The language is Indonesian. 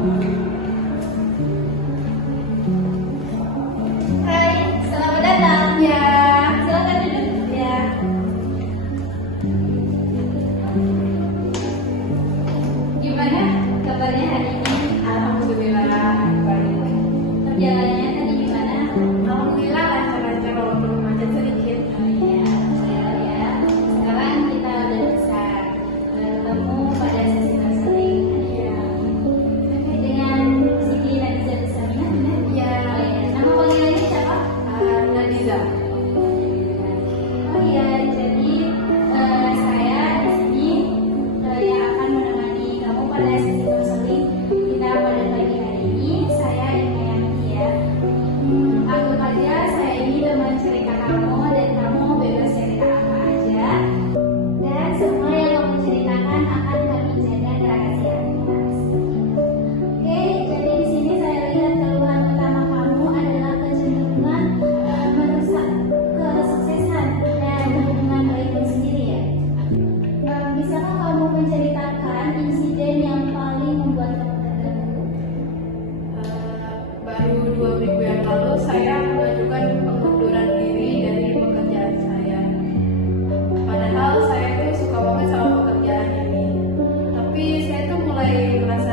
Hai, selamat datang ya. Silakan duduk ya. Gimana kabarnya hari ini? Alhamdulillah baik. Perjalanannya tadi gimana? Alhamdulillah lancar-lancar walaupun macet sedikit. Oh iya, ya. Sekarang kita udah bisa bertemu pada sesi konseling. Iya. Oke, dengan Siti Nadiza Samina, benar? Iya. Oh iya, nama panggilannya siapa? Nadiza. Oh iya, jadi saya di sini yang akan menemani kamu pada sesi konseling kita pada pagi hari ini. Saya yang Tia. Anggap aja saya ini teman cerita kamu dan kamu bebas cerita apa aja. Dan semua yang kamu ceritakan akan kami jaga kerahasiaan. Oke, jadi di sini saya lihat keluhan utama kamu adalah kecenderungan merusak kesuksesan dan hubungan baikmu sendiri ya. Bisakah kamu menceritakan insiden yang paling membuat kamu terganggu? Baru 2 minggu yang lalu saya mengajukan pengunduran diri dari pekerjaan saya. Padahal saya tuh suka banget sama pekerjaan ini. Tapi saya tuh mulai merasa